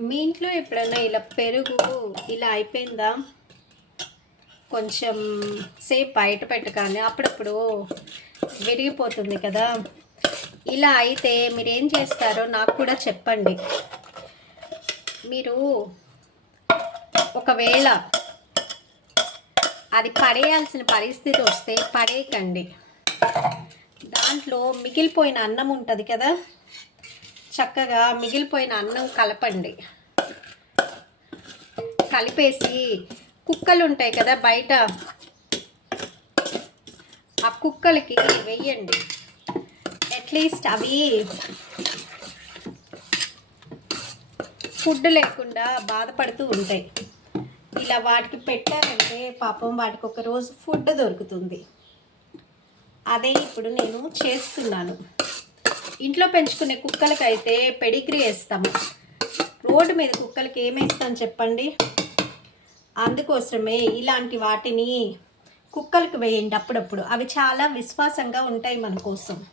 మీ ఇంట్లో ఎప్పుడైనా ఇలా పెరుగు ఇలా అయిపోయిందా? కొంచెం సేపు బయట పెట్టగానే అప్పుడప్పుడు విరిగిపోతుంది కదా. ఇలా అయితే మీరు ఏం చేస్తారో నాకు కూడా చెప్పండి. మీరు ఒకవేళ అది పడేయాల్సిన పరిస్థితి వస్తే పడేయకండి. దాంట్లో మిగిలిపోయిన అన్నం ఉంటుంది కదా చక్కగా మిగిలిపోయిన అన్నం కలపండి. కలిపేసి కుక్కలు ఉంటాయి కదా బయట. ఆ కుక్కలకి వెయ్యండి అట్లీస్ట్ అవి ఫుడ్ లేకుండా బాధపడుతూ ఉంటాయి. ఇలా వాటికి పెట్టారంటే పాపం వాటికి ఒక రోజు ఫుడ్ దొరుకుతుంది. అదే ఇప్పుడు నేను చేస్తున్నాను. ఇంట్లో పెంచుకునే కుక్కలకైతే పెడిగ్రీ వేస్తాము. రోడ్డు మీద కుక్కలకి ఏమేస్తాం చెప్పండి? అందుకోసమే ఇలాంటి వాటిని కుక్కలకు వేయండి అప్పుడప్పుడు. అవి చాలా విశ్వాసంగా ఉంటాయి మన కోసం.